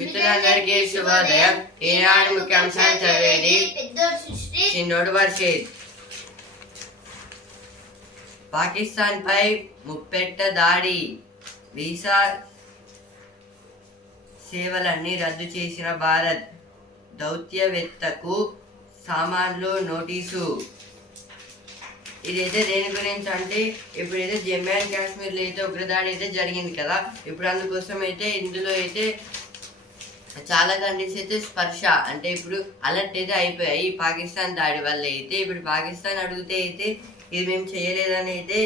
మిత్రులందరికీ శుభోదయం. ఈనాడు ముఖ్యాంశాలు చదివేది చిన్నోడు వర్షీద్ పాకిస్తాన్ పై ముప్పెట్ట దాడి. వీసా సేవలన్నీ రద్దు చేసిన భారత్. దౌత్యవేత్తకు సామాన్లు నోటీసు. ఇదైతే దేని గురించి అంటే ఇప్పుడైతే జమ్మూ అండ్ కాశ్మీర్లో అయితే ఉగ్రదాడి అయితే జరిగింది కదా. ఇప్పుడు అందుకోసం అయితే ఇందులో అయితే చాలా కంట్రీస్ అయితే స్పర్శ. అంటే ఇప్పుడు అలర్ట్ అయితే అయిపోయాయి. పాకిస్తాన్ దాడి వల్ల అయితే ఇప్పుడు పాకిస్తాన్ అడిగితే అయితే ఇది మేము చేయలేదని అయితే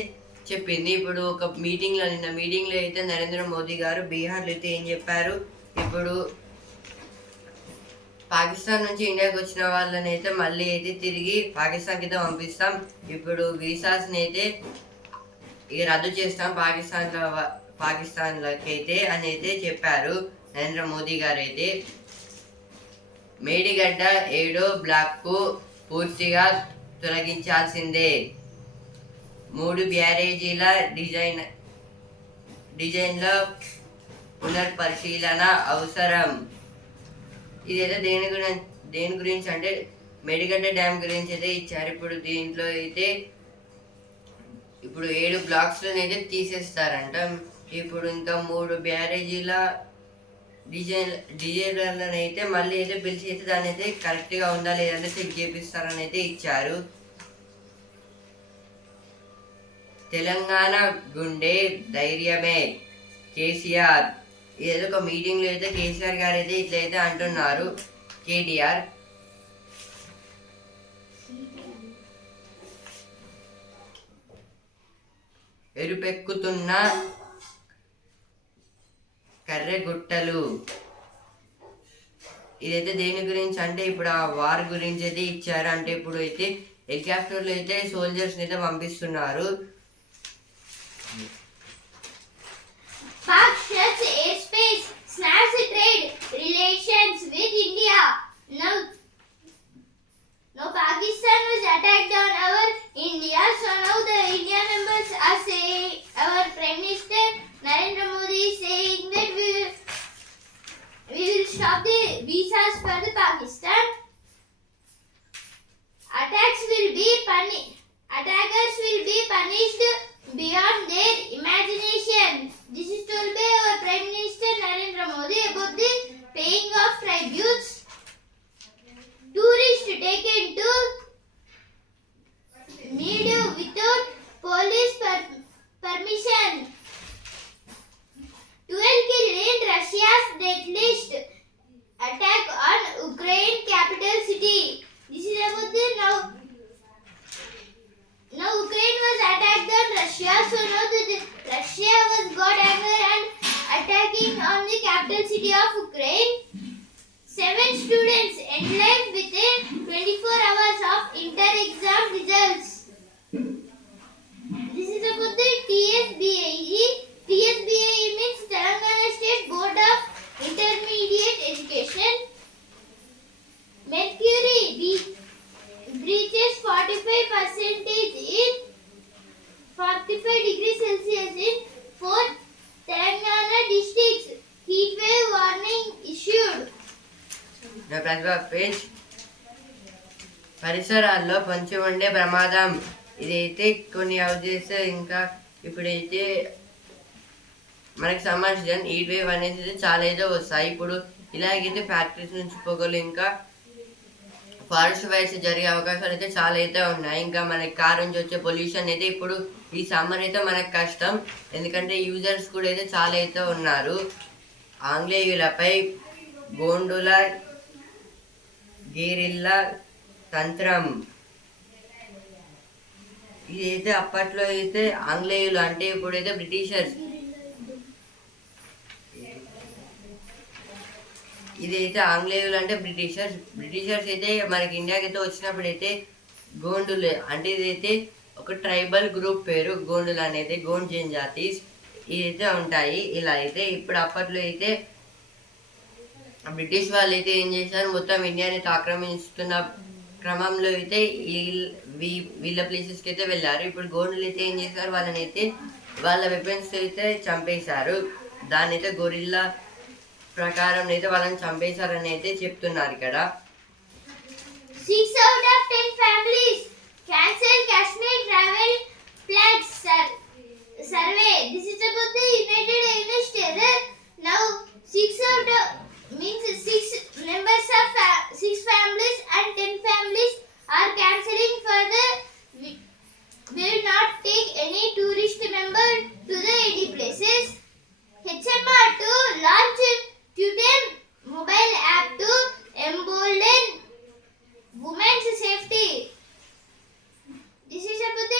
చెప్పింది. ఇప్పుడు ఒక మీటింగ్లో నిన్న మీటింగ్లో అయితే నరేంద్ర మోదీ గారు బీహార్లో అయితే ఏం చెప్పారు? ఇప్పుడు పాకిస్తాన్ నుంచి ఇండియాకి వచ్చిన వాళ్ళని అయితే మళ్ళీ అయితే తిరిగి పాకిస్తాన్కి అయితే పంపిస్తాం. ఇప్పుడు వీసాస్ని అయితే ఇక రద్దు చేస్తాం. పాకిస్తాన్లో పాకిస్తాన్లోకి పాకిస్తాన్లకి అయితే అని అయితే చెప్పారు. నరేంద్ర మోదీ గారు అయితే మేడిగడ్డ ఏడో బ్లాక్కు పూర్తిగా తొలగించాల్సిందే. మూడు బ్యారేజీల డిజైన్ డిజైన్ల పునర్పరిశీలన అవసరం. ఇదైతే దేని గురించి దేని గురించి అంటే మేడిగడ్డ డ్యామ్ గురించి అయితే ఇచ్చారు. ఇప్పుడు దీంట్లో అయితే ఇప్పుడు ఏడు బ్లాక్స్లోనైతే తీసేస్తారంట. ఇప్పుడు ఇంకా మూడు బ్యారేజీల డిజైన్ డిజైనర్లను అయితే మళ్ళీ అయితే పిలిచి అయితే దాన్ని అయితే కరెక్ట్గా ఉందా లేదంటే చెక్ చేపిస్తారని అయితే ఇచ్చారు. తెలంగాణ గుండె ధైర్యమే కేసీఆర్. ఏదో ఒక మీటింగ్లో అయితే కేసీఆర్ గారు అయితే ఇట్లయితే అంటున్నారు కేటీఆర్. ఎరుపెక్కుతున్న కర్రెగుట్టలు. ఇదైతే దేని గురించి అంటే ఇప్పుడు ఆ వార్ గురించి అయితే ఇచ్చారు. అంటే ఇప్పుడు అయితే హెలికాప్టర్లు అయితే సోల్జర్స్ అయితే పంపిస్తున్నారు. Now Pakistan was attacked on our India, so now the India members are saying king on the capital city of Ukraine. Seven students enrolled within 24 hours of inter-exam results. This is about the TSBAE. TSBAE means Telangana State Board of Intermediate Education. Mercury breaches 45 percentage in 45 degrees Celsius in 4 Telangana district heat wave warning issued. The principle of పరిసరాల్లో పంచి ఉండే ప్రమాదం. ఇదైతే కొన్ని అవజేస్ ఇంకా ఇప్పుడైతే మనకి సంబంధించిన హీట్ వేవ్ అనేది చాలా ఏదో వస్తాయి. ఇప్పుడు ఇలాగైతే ఫ్యాక్టరీస్ నుంచి పొగలు ఇంకా ఫారెస్ట్ వైస్ జరిగే అవకాశాలు అయితే చాలా అయితే ఉన్నాయి. ఇంకా మనకి కార్ నుంచి వచ్చే పొల్యూషన్ అయితే ఇప్పుడు ఈ సమ్మర్ అయితే మనకు కష్టం. ఎందుకంటే యూజర్స్ కూడా అయితే చాలా అయితే ఉన్నారు. ఆంగ్లేయులపై గోండుల గేరిల్లా తంత్రం. ఇదైతే అప్పట్లో అయితే ఆంగ్లేయులు అంటే ఇప్పుడైతే బ్రిటిషర్స్. ఇదైతే ఆంగ్లేయులు అంటే బ్రిటిషర్స్. బ్రిటిషర్స్ అయితే మనకి ఇండియాకి అయితే వచ్చినప్పుడు అయితే గోండులు. అంటే ఇదైతే ఒక ట్రైబల్ గ్రూప్ పేరు గోండులు అనేది గోండ్ జాతి. ఇదైతే ఉంటాయి. ఇలా అయితే ఇప్పుడు అప్పట్లో అయితే బ్రిటిష్ వాళ్ళు అయితే ఏం చేశారు? మొత్తం ఇండియాని అయితే ఆక్రమిస్తున్న క్రమంలో అయితే వీ- వీళ్ళ ప్లేసెస్కి అయితే వెళ్ళారు. ఇప్పుడు గోండులు అయితే ఏం చేశారు? వాళ్ళని అయితే వాళ్ళ వెపన్స్ అయితే చంపేశారు. దాన్ని అయితే గొరిల్లా ప్రకారం అయితే వాళ్ళని చంపేశారని అయితే చెప్తున్నారు ఇక్కడ. Six out of ten families. Cancel Kashmir travel plans sur- survey. This is about the United English Terror. Now, six out of means six members of fa- six families and ten families are cancelling for the wi- will not take any tourist member to the 80 places. HMR to launch Qtem mobile app to embolden women's safety. This is a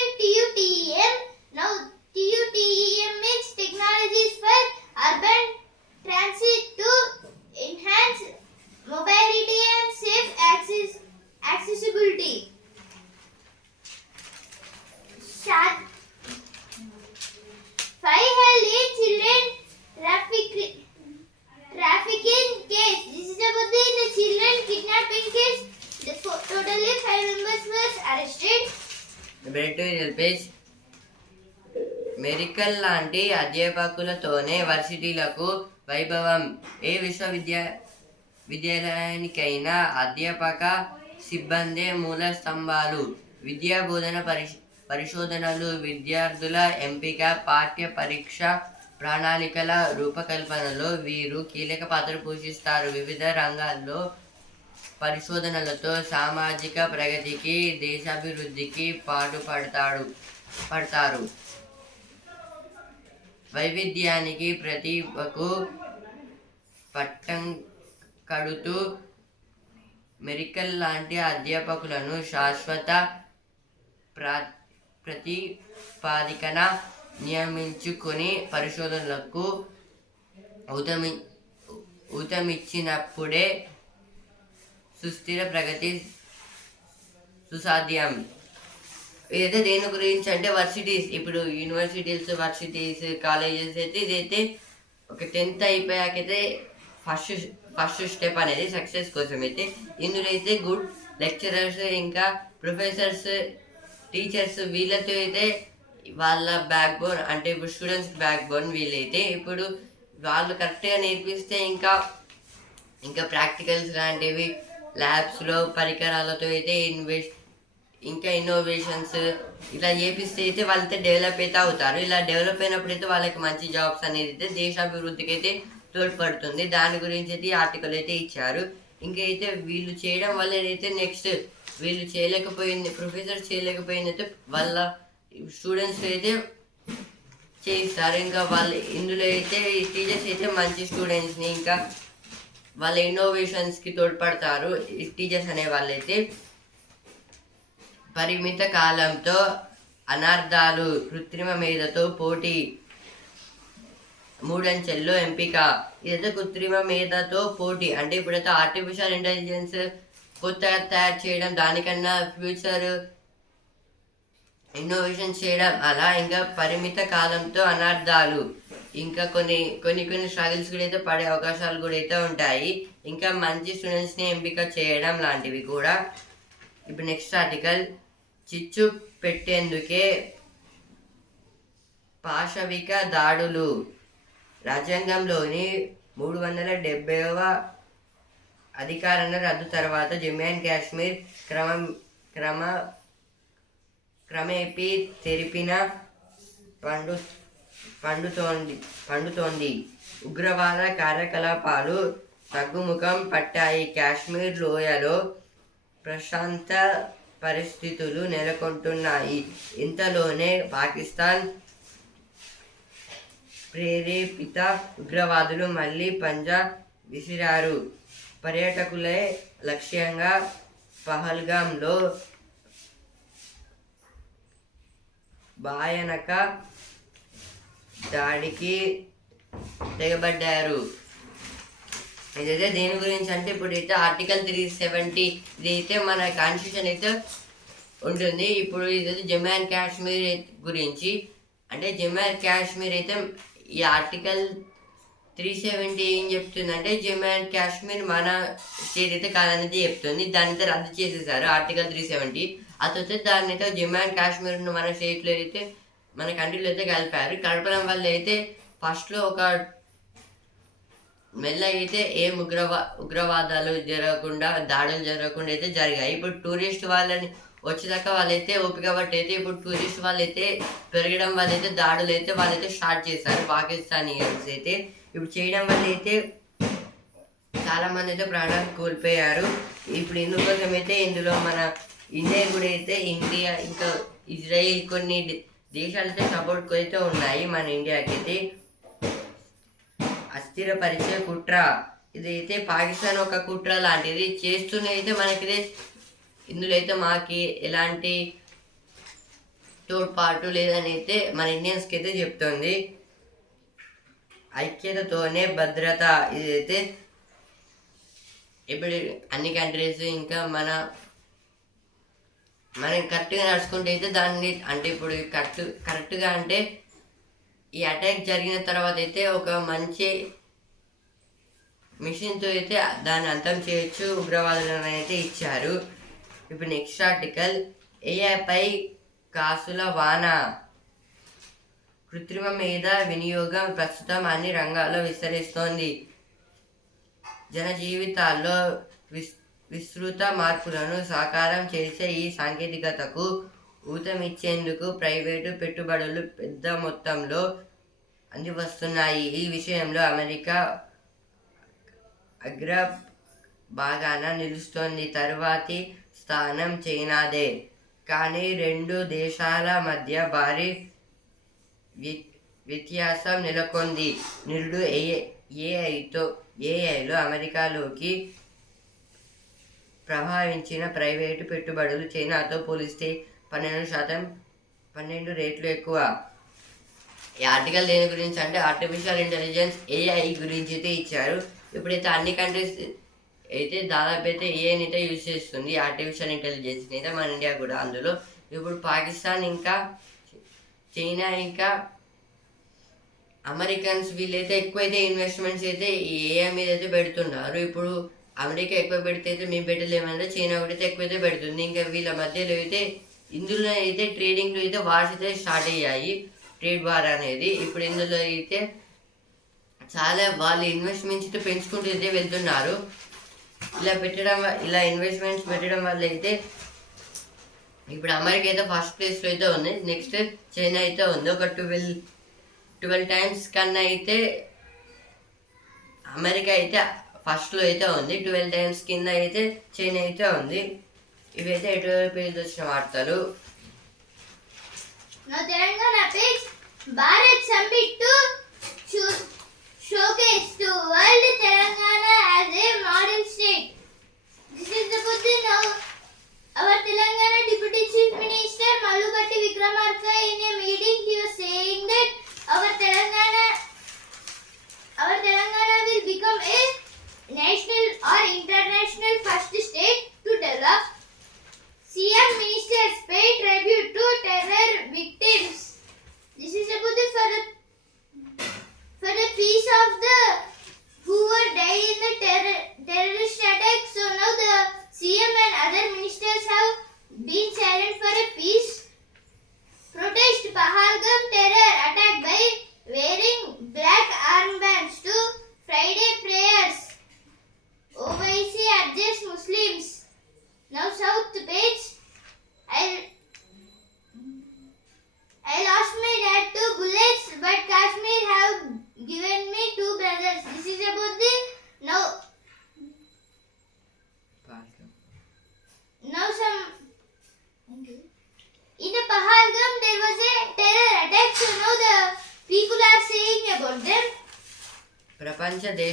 అధ్యాపకులతోనే వర్సిటీలకు వైభవం. ఏ విశ్వవిద్యా విద్యాలయానికైనా అధ్యాపక సిబ్బందే మూల స్తంభాలు. విద్యా బోధన పరిశ్ పరిశోధనలు విద్యార్థుల ఎంపిక పాఠ్య పరీక్ష ప్రణాళికల రూపకల్పనలో వీరు కీలక పాత్ర పోషిస్తారు. వివిధ రంగాల్లో పరిశోధనలతో సామాజిక ప్రగతికి దేశాభివృద్ధికి పాటుపడతాడు పడతారు. వైవిధ్యానికి ప్రతిభకు పట్టం కడుతూ మెరికల్ లాంటి అధ్యాపకులను శాశ్వత ప్రా ప్రతిపాదికన నియమించుకొని పరిశోధనలకు ఊతమి ఊతమిచ్చినప్పుడే సుస్థిర ప్రగతి సుసాధ్యం. ఇదైతే దేని గురించి అంటే వర్సిటీస్. ఇప్పుడు యూనివర్సిటీస్ వర్సిటీస్ కాలేజెస్ అయితే ఇదైతే ఒక టెన్త్ అయిపోయాకైతే ఫస్ట్ ఫస్ట్ స్టెప్ అనేది సక్సెస్ కోసం అయితే ఇందులో అయితే గుడ్ లెక్చరర్స్ ఇంకా ప్రొఫెసర్స్ టీచర్స్ వీళ్ళతో అయితే వాళ్ళ బ్యాక్ బోన్ అంటే ఇప్పుడు స్టూడెంట్స్ బ్యాక్ బోన్ వీళ్ళైతే ఇప్పుడు వాళ్ళు కరెక్ట్గా నేర్పిస్తే ఇంకా ఇంకా ప్రాక్టికల్స్ లాంటివి ల్యాబ్స్లో పరికరాలతో అయితే ఇన్వెస్ట్ ఇంకా ఇన్నోవేషన్స్ ఇలా చేపిస్తే అయితే వాళ్ళైతే డెవలప్ అయితే అవుతారు. ఇలా డెవలప్ అయినప్పుడు అయితే వాళ్ళకి మంచి జాబ్స్ అనేది అయితే దేశాభివృద్ధికి అయితే తోడ్పడుతుంది. దాని గురించి అయితే ఆర్టికల్ అయితే ఇచ్చారు. ఇంకా అయితే వీళ్ళు చేయడం వల్ల అయితే నెక్స్ట్ వీళ్ళు చేయలేకపోయింది ప్రొఫెసర్ చేయలేకపోయింది అయితే వాళ్ళ స్టూడెంట్స్ అయితే చేయిస్తారు. ఇంకా వాళ్ళు ఇందులో అయితే టీచర్స్ అయితే మంచి స్టూడెంట్స్ని ఇంకా వాళ్ళ ఇన్నోవేషన్స్కి తోడ్పడతారు. టీచర్స్ అనే వాళ్ళైతే పరిమిత కాలంతో అనార్థాలు కృత్రిమ మేధతో పోటీ. మూడంచెల్లో ఎంపిక. ఇదైతే కృత్రిమ మేధతో పోటీ. అంటే ఇప్పుడైతే ఆర్టిఫిషియల్ ఇంటెలిజెన్స్ కొత్తగా తయారు చేయడం దానికన్నా ఫ్యూచర్ ఇన్నోవేషన్ చేయడం అలా ఇంకా పరిమిత కాలంతో అనార్థాలు ఇంకా కొన్ని కొన్ని కొన్ని స్ట్రగుల్స్ కూడా అయితే పడే అవకాశాలు కూడా అయితే ఉంటాయి. ఇంకా మంచి స్టూడెంట్స్ని ఎంపిక చేయడం లాంటివి కూడా. ఇప్పుడు నెక్స్ట్ ఆర్టికల్ చిచ్చు పెట్టేందుకే పాశవిక దాడులు. రాజ్యాంగంలోని మూడు వందల డెబ్బైవ అధికారంలో రద్దు తర్వాత జమ్మూ అండ్ కాశ్మీర్ క్రమం క్రమ క్రమేపీ తెరిపిన పండు పండుతోంది పండుతోంది. ఉగ్రవాద కార్యకలాపాలు తగ్గుముఖం పట్టాయి. కాశ్మీర్ లోయలో ప్రశాంత పరిస్థితులు నెలకొంటున్నాయి. ఇంతలోనే పాకిస్తాన్ ప్రేరేపిత ఉగ్రవాదులు మళ్ళీ పంజా విసిరారు. పర్యాటకులే లక్ష్యంగా పహల్గాంలో భయానక దాడికి తెగబడ్డారు. ఇదైతే దేని గురించి అంటే ఇప్పుడు అయితే ఆర్టికల్ త్రీ సెవెంటీ ఇది అయితే మన కాన్స్టిట్యూషన్ అయితే ఉంటుంది. ఇప్పుడు ఇదైతే జమ్మూ అండ్ కాశ్మీర్ గురించి. అంటే జమ్మూ అండ్ కాశ్మీర్ అయితే ఈ ఆర్టికల్ త్రీ సెవెంటీ ఏం చెప్తుందంటే జమ్మూ అండ్ కాశ్మీర్ మన స్టేట్ అయితే కాదనేది చెప్తుంది. దాని అయితే రద్దు చేసేసారు ఆర్టికల్ త్రీ సెవెంటీ. ఆ తర్వాత దాన్ని అయితే జమ్మూ అండ్ కాశ్మీర్ మన స్టేట్లో అయితే మన కంట్రీలో అయితే కలిపారు. కలపడం వల్ల అయితే ఫస్ట్లో ఒక మెల్లగా అయితే ఏం ఉగ్రవా ఉగ్రవాదాలు జరగకుండా దాడులు జరగకుండా అయితే జరిగాయి. ఇప్పుడు టూరిస్ట్ వాళ్ళని వచ్చేదాకా వాళ్ళైతే ఓపిక పట్టి అయితే ఇప్పుడు టూరిస్ట్ వాళ్ళైతే పెరగడం వల్ల అయితే దాడులు అయితే వాళ్ళైతే స్టార్ట్ చేశారు. పాకిస్తానీయన్స్ అయితే ఇప్పుడు చేయడం వల్ల అయితే చాలామంది అయితే ప్రాణాలు కోల్పోయారు. ఇప్పుడు ఇందుకోసం అయితే ఇందులో మన ఇండియా కూడా అయితే ఇండియా ఇంకా ఇజ్రాయిల్ కొన్ని దేశాలైతే సపోర్ట్ అయితే ఉన్నాయి మన ఇండియాకి అయితే అస్థిరపరిచే కుట్ర. ఇదైతే పాకిస్తాన్ ఒక కుట్ర లాంటిది. చేస్తూనే అయితే మనకి ఇందులో అయితే మాకి ఎలాంటి తోడ్పాటు లేదని అయితే మన ఇండియన్స్కి అయితే చెప్తుంది. ఐక్యతతోనే భద్రత. ఇదైతే ఇప్పుడు అన్ని కంట్రీస్ ఇంకా మన మనం కరెక్ట్గా నడుచుకుంటే అయితే దాన్ని అంటే ఇప్పుడు కరెక్ట్ కరెక్ట్గా అంటే ఈ అటాక్ జరిగిన తర్వాత అయితే ఒక మంచి మిషన్తో అయితే దాన్ని అంతం చేయొచ్చు. ఉగ్రవాదులను అయితే ఇచ్చారు. ఇప్పుడు నెక్స్ట్ ఆర్టికల్. ఏఐపై కాసుల వాన. కృత్రిమ మీద వినియోగం ప్రస్తుతం అన్ని రంగాల్లో విస్తరిస్తోంది. జన జీవితాల్లో విస్ విస్తృత మార్పులను సాకారం చేసే ఈ సాంకేతికతకు ఊతమిచ్చేందుకు ప్రైవేటు పెట్టుబడులు పెద్ద మొత్తంలో అందివస్తున్నాయి. ఈ విషయంలో అమెరికా అగ్ర భాగాన నిలుస్తోంది. తరువాతి స్థానం చైనాదే. కానీ రెండు దేశాల మధ్య భారీ వ్యత్యాసం నెలకొంది. నిరుడు ఏ ఏఐతో ఏఐలో అమెరికాలోకి ప్రభావించిన ప్రైవేటు పెట్టుబడులు చైనాతో పోలిస్తే పన్నెండు శాతం పన్నెండు రేట్లు ఎక్కువ. ఈ ఆర్టికల్ దేని గురించి అంటే ఆర్టిఫిషియల్ ఇంటెలిజెన్స్ ఏఐ గురించి అయితే ఇచ్చారు. ఇప్పుడైతే అన్ని కంట్రీస్ అయితే దాదాపు అయితే ఏఐని అయితే యూజ్ చేస్తుంది ఆర్టిఫిషియల్ ఇంటెలిజెన్స్ అయితే మన ఇండియా కూడా అందులో. ఇప్పుడు పాకిస్తాన్ ఇంకా చైనా ఇంకా అమెరికన్స్ వీళ్ళైతే ఎక్కువైతే ఇన్వెస్ట్మెంట్స్ అయితే ఈ ఏఐ మీద అయితే పెడుతున్నారు. ఇప్పుడు అమెరికా ఎక్కువ పెడితే అయితే మేము పెట్టలేమంటే చైనా కూడా అయితే ఎక్కువైతే పెడుతుంది. ఇంకా వీళ్ళ మధ్యలో అయితే ఇందులో అయితే ట్రేడింగ్లో అయితే వార్స్ అయితే స్టార్ట్ అయ్యాయి. ట్రేడ్ వార్ అనేది. ఇప్పుడు ఇందులో అయితే చాలా వాళ్ళు ఇన్వెస్ట్మెంట్స్ పెంచుకుంటూ అయితే వెళ్తున్నారు. ఇలా పెట్టడం ఇలా ఇన్వెస్ట్మెంట్స్ పెట్టడం వల్ల అయితే ఇప్పుడు అమెరికా అయితే ఫస్ట్ ప్లేస్లో అయితే ఉంది. నెక్స్ట్ చైనా అయితే ఉంది. ఒక ట్వెల్వ్ ట్వెల్వ్ టైమ్స్ కన్నా అయితే అమెరికా అయితే ఫస్ట్లో అయితే ఉంది. ట్వెల్వ్ టైమ్స్ కింద అయితే చైనా అయితే ఉంది. ఇవైతే ఎటువంటి అయితే వచ్చిన వార్తలు? Now Telangana page showcase to world Telangana as a model state. This is the thing now. Our Telangana Deputy Chief Minister Malupati Vikramarka in a meeting he was saying that our Telangana our Telangana will become a national or international first state to develop CM ministers pay tribute to terror victims. This is about the for the for the peace of the who were died in the terror, terrorist attack. So now the CM and other ministers have been silent for a peace protest Pahalgam terror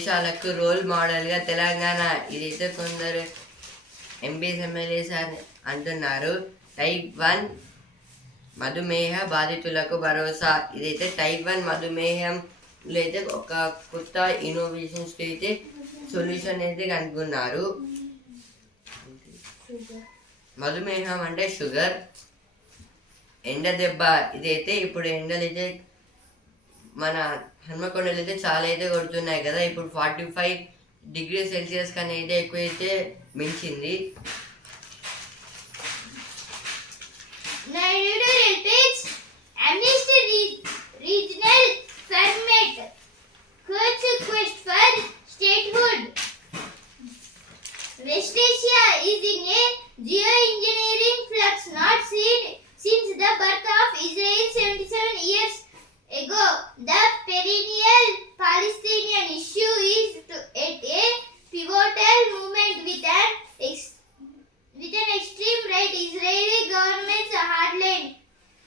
దేశాలకు role మోడల్గా తెలంగాణ ఇదైతే కొందరు MPs MLAs అని అంటున్నారు. Type one మధుమేహ బాధితులకు భరోసా. ఇదైతే type one మధుమేహంలో అయితే ఒక కొత్త ఇన్నోవేషన్స్ అయితే సొల్యూషన్ అయితే కనుక్కున్నారు. మధుమేహం అంటే షుగర్ ఎండ దెబ్బ. ఇదైతే ఇప్పుడు ఎండలు అయితే మన హన్మకొండలు అయితే చాలా అయితే కొడుతున్నాయి కదా ఇప్పుడు ఫార్టీ ఫైవ్ డిగ్రీ సెల్సియస్ కన్నా అయితే ఎక్కువ అయితే మించింది Now editorial page. Amnesty Re- Regional Ferment. Coach quest for statehood. West Asia is in a geoengineering flux not seen since the birth of Israel 77 years ago. The perennial Palestinian issue is at a pivotal moment with an ex- with an extreme right Israeli government's heartland.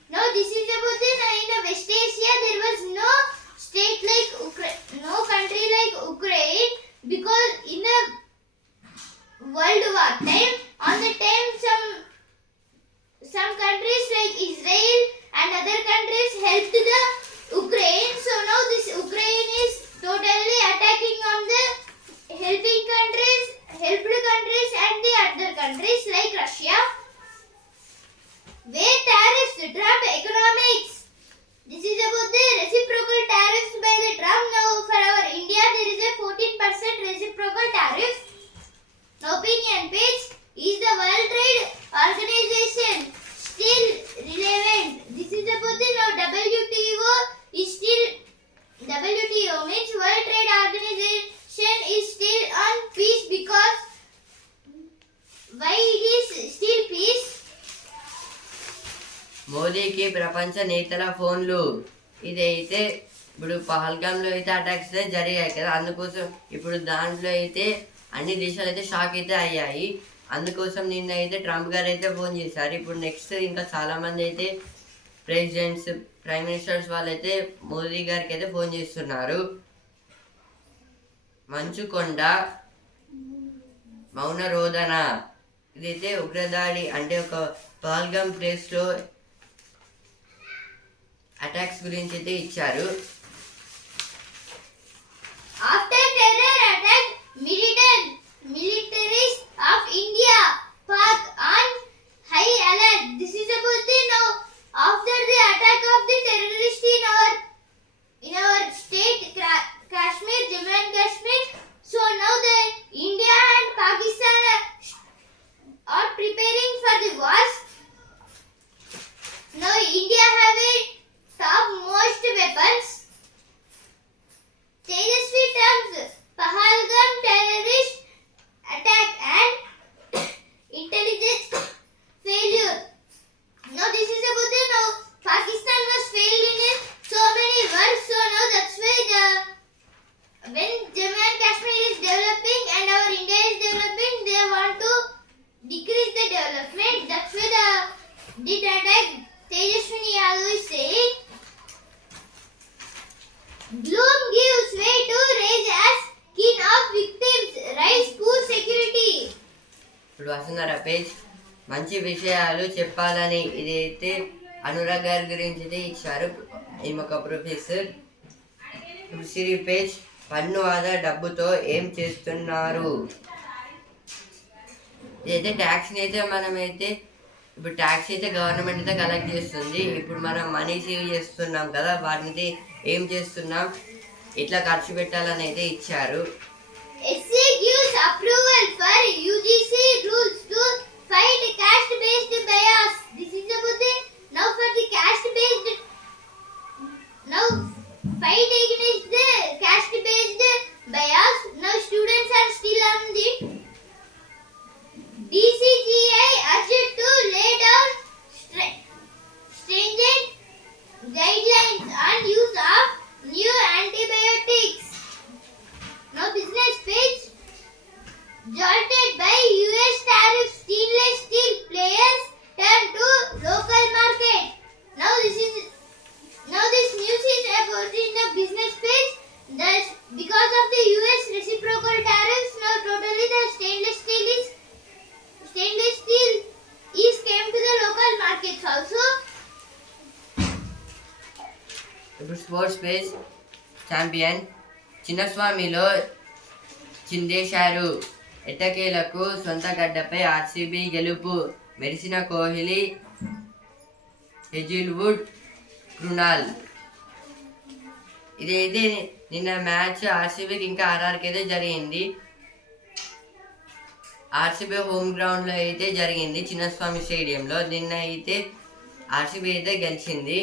Now this is about the in West Asia there was no state like Ukraine, no country like Ukraine because in a World War time on the time some some countries like Israel and other countries helped the Ukraine. So now this Ukraine is totally attacking on the helping countries, helped countries and the other countries like Russia. Where tariffs, Trump economics. This is about the reciprocal tariffs by the Trump. Now for our India there is a 14% reciprocal tariff. Opinion page. Is the World Trade ప్రపంచ నేతల ఫోన్లు. ఇదైతే ఇప్పుడు పహల్గామ్లో అయితే attacks జరిగాయి కదా. అందుకోసం ఇప్పుడు దాంట్లో అయితే అన్ని దేశాలు అయితే షాక్ అయితే అయ్యాయి. అందుకోసం నిన్న అయితే ట్రంప్ గారు అయితే ఫోన్ చేశారు. ఇప్పుడు నెక్స్ట్ ఇంకా చాలామంది అయితే ప్రెసిడెంట్స్ ప్రైమ్ మినిస్టర్స్ వాళ్ళైతే మోదీ గారికి అయితే ఫోన్ చేస్తున్నారు. మంచుకొండ మౌన రోదన ఇదైతే ఉగ్రదాడి అంటే ఒక పాల్గం ప్లేస్లో అటాక్స్ గురించి అయితే ఇచ్చారు After terror attack, militant militaries of India, Pak on high alert. This is about the now after the attack of the terrorist in our in our state Kra- Kashmir, Jammu and Kashmir. So now the India and Pakistan are, are preparing for the wars. Now India have a top most weapons. Tejasvi terms Pahalgam terrorist attack and intelligence failure. Now this is about the now Pakistan was failed in it so many words. So now that's why the when Jammu and Kashmir is developing and our India is developing, they want to decrease the development. That's why the did attack Tejaswini Yadav is saying. Bloom gives way to rage as kin of victims rise poor security. ఇప్పుడు వస్తున్నారా page మంచి విషయాలు చెప్పాలని ఇదైతే అనురాగ్ గారి గురించి అయితే ఇచ్చారు ఈమె ఒక ప్రొఫెసర్ ఇప్పుడు సిరి పేజ్ పన్ను ఆదా డబ్బుతో ఏం చేస్తున్నారు? ఇదైతే ట్యాక్స్ని అయితే మనమైతే ఇప్పుడు ట్యాక్స్ అయితే గవర్నమెంట్ అయితే కలెక్ట్ చేస్తుంది. ఇప్పుడు మనం మనీ సేవ్ చేస్తున్నాం కదా వాటిని అయితే ఏం చేస్తున్నాం? ఇట్లా ఖర్చు పెట్టాలని అయితే ఇచ్చారు. SC caste-based bias. Is the the caste-based bias. Now students are still on the DCGI urged to lay down stringent guidelines on use of new antibiotics. Now business page jolted by US tariff stainless steel players turn to local market. Now this is now this news is about in the business page. That because of the US reciprocal tariffs, now totally the stainless steel is stainless steel is came to the local markets also. ఇప్పుడు sports page champion చిన్నస్వామిలో చిందేశారు ఎట్టకేలకు సొంత గడ్డపై RCB గెలుపు మెరిసిన Kohli Hazlewood Krunal ఇదైతే నిన్న మ్యాచ్ ఆర్సీబీకి ఇంకా ఆర్ఆర్కి అయితే జరిగింది. ఆర్సీబీ హోమ్ గ్రౌండ్లో అయితే జరిగింది చిన్నస్వామి స్టేడియంలో. నిన్న అయితే ఆర్సీబీ అయితే గెలిచింది.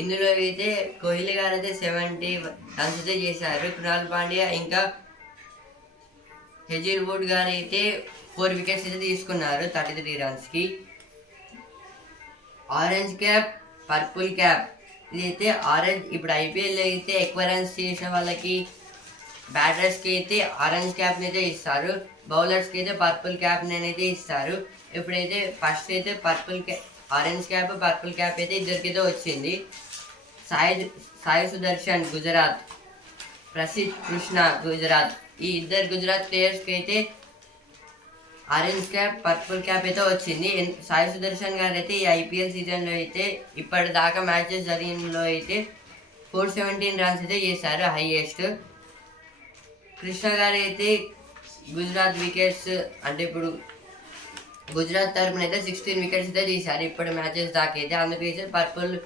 ఇందులో అయితే కోహ్లీ గారు అయితే సెవెంటీ రన్స్ అయితే చేశారు. కృణాల్ పాండ్యా ఇంకా హెజీర్ వుడ్ గారు అయితే ఫోర్ వికెట్స్ అయితే తీసుకున్నారు thirty three రన్స్కి. Orange cap purple cap. ఇదైతే ఆరెంజ్ ఇప్పుడు ఐపీఎల్ అయితే ఎక్కువ రన్స్ చేసిన వాళ్ళకి బ్యాటర్స్కి అయితే ఆరెంజ్ క్యాప్ని అయితే ఇస్తారు. బౌలర్స్కి అయితే పర్పుల్ క్యాప్ని అయితే ఇస్తారు. ఇప్పుడైతే ఫస్ట్ అయితే purple cap orange cap purple cap అయితే ఇద్దరికైతే వచ్చింది. సాయి సాయి సుదర్శన్ గుజరాత్. ప్రసిద్ కృష్ణ గుజరాత్. ఈ ఇద్దరు గుజరాత్ ప్లేయర్స్కి అయితే ఆరెంజ్ క్యాప్ పర్పుల్ క్యాప్ అయితే వచ్చింది. ఎన్- సాయి సుదర్శన్ గారు అయితే ఈ ఐపీఎల్ సీజన్లో అయితే ఇప్పటిదాకా మ్యాచెస్ జరిగినలో అయితే ఫోర్ సెవెంటీన్ రన్స్ అయితే చేశారు హైయెస్ట్. కృష్ణ గారు అయితే గుజరాత్ వికెట్స్ అంటే ఇప్పుడు గుజరాత్ తరపున అయితే సిక్స్టీన్ వికెట్స్ అయితే తీశారు. ఇప్పుడు మ్యాచెస్ దాకా అయితే అందుకైతే పర్పుల్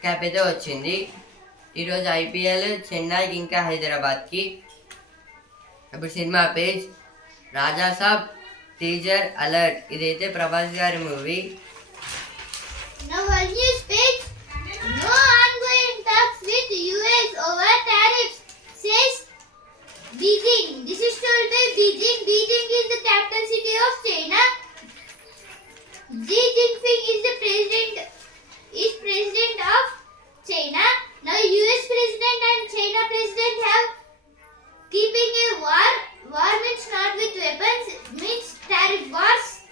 క్యాప్ అయితే వచ్చింది. ఈరోజు ఐపీఎల్ చెన్నై ఇంకా హైదరాబాద్కి. ఇప్పుడు cinema page Rajasaab teaser alert ఇదైతే ప్రభాస్ గారి movie Now our news page. No ongoing talks with US over tariffs, says Beijing. This is told by Beijing. Beijing is the capital city of China. Xi Jinping is the president is president of China. Now US president and China president have keeping a war. War means not with weapons, means tariff wars.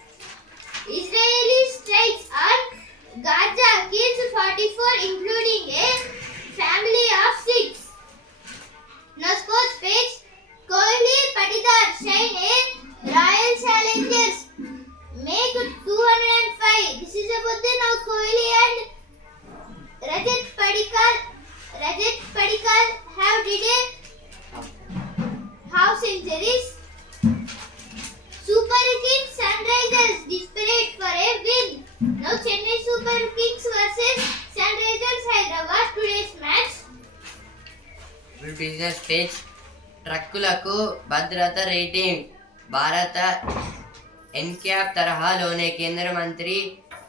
Israeli strikes on Gaza kills 44, including a family of భద్రత rating. భారత NCAP తరహాలోనే కేంద్ర మంత్రి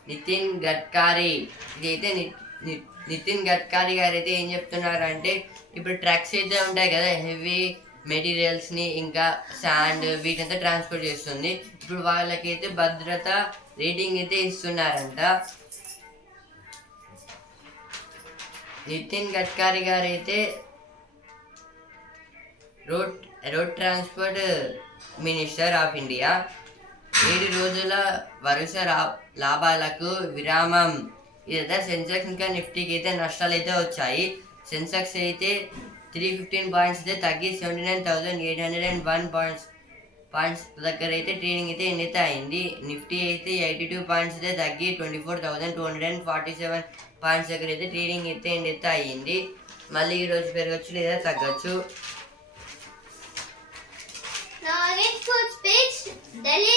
నితిన్ గడ్కారీ. ఇదైతే నితిన్ గడ్కారీ గారు అయితే ఏం చెప్తున్నారంటే ఇప్పుడు ట్రక్స్ అయితే ఉంటాయి కదా హెవీ మెటీరియల్స్ని ఇంకా శాండ్ వీటంతా ట్రాన్స్పోర్ట్ చేస్తుంది. ఇప్పుడు వాళ్ళకైతే భద్రత రేటింగ్ అయితే ఇస్తున్నారంట. నితిన్ గడ్కారీ గారు అయితే road road transport minister of India ఏడు రోజుల వరుస లాభాలకు విరామం. ఇదైతే సెన్సెక్స్ ఇంకా నిఫ్టీకి అయితే నష్టాలు అయితే వచ్చాయి. సెన్సెక్స్ అయితే త్రీ ఫిఫ్టీన్ పాయింట్స్ అయితే తగ్గి seventy nine thousand eight hundred and one points points దగ్గర అయితే ట్రేడింగ్ అయితే ఎన్నిత అయింది. నిఫ్టీ అయితే ఎయిటీ టూ పాయింట్స్ అయితే తగ్గి twenty four thousand two hundred and forty seven points దగ్గర అయితే ట్రేడింగ్ అయితే ఎన్నిత అయితే అయ్యింది మళ్ళీ ఈరోజు పెరగచ్చు లేదా తగ్గచ్చు. David could speech, Delhi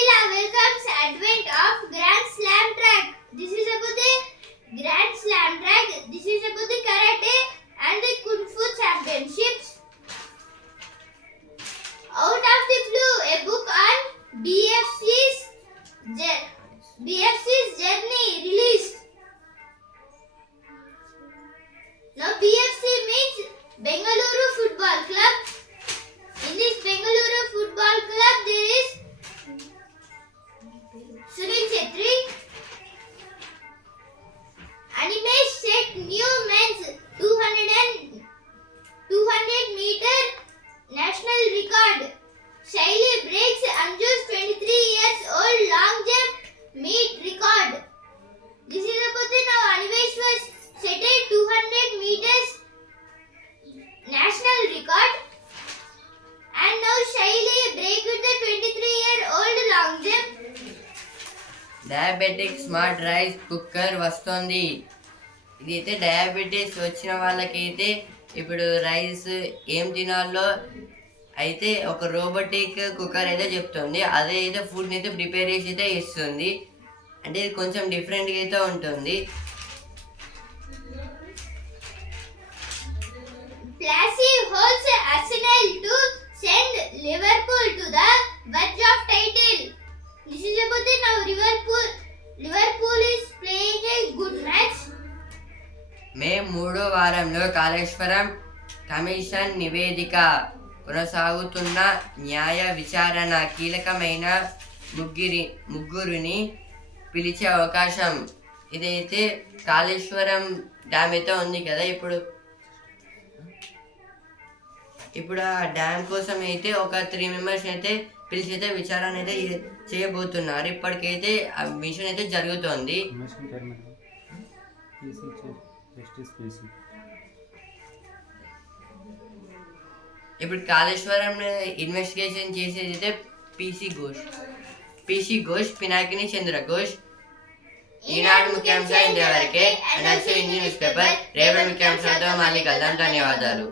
200 meters national record. And now Shaili break with the 23 year old long jump. Diabetic smart rice cooker వస్తుంది ఇది అయితే డయాబెటీస్ వచ్చిన వాళ్ళకైతే ఇప్పుడు రైస్ ఏం తినాలో అయితే ఒక రోబోటిక్ కుక్కర్ అయితే చెప్తుంది అదే అయితే ఫుడ్ని అయితే ప్రిపేర్ చేసి అయితే ఇస్తుంది అంటే ఇది కొంచెం డిఫరెంట్గా అయితే ఉంటుంది Plassey holds Arsenal to send Liverpool to the verge of title. This is about the now Liverpool. Liverpool is playing a good match. మే మూడో వారంలో కాళేశ్వరం కమిషన్ నివేదిక కొనసాగుతున్న న్యాయ విచారణ కీలకమైన ముగ్గురి ముగ్గురిని పిలిచే అవకాశం ఇదైతే కాళేశ్వరం డ్యామ్ అయితే ఉంది కదా ఇప్పుడు ఇప్పుడు ఆ డ్యామ్ కోసం అయితే ఒక త్రీ మెంబర్స్ అయితే పిలిచి అయితే విచారణ అయితే చేయబోతున్నారు. ఇప్పటికైతే ఆ మిషన్ అయితే జరుగుతోంది. ఇప్పుడు కాళేశ్వరం ఇన్వెస్టిగేషన్ చేసేది అయితే పీసీ ఘోష్ పీసీ ఘోష్ పినాకిని చంద్ర ఘోష్ ఈనాడు ముఖ్యాంశాలు ఇంతవరకే. And also Hindi news paper రేపటి ముఖ్యాంశాలతో మళ్ళీ కలుద్దాం ధన్యవాదాలు.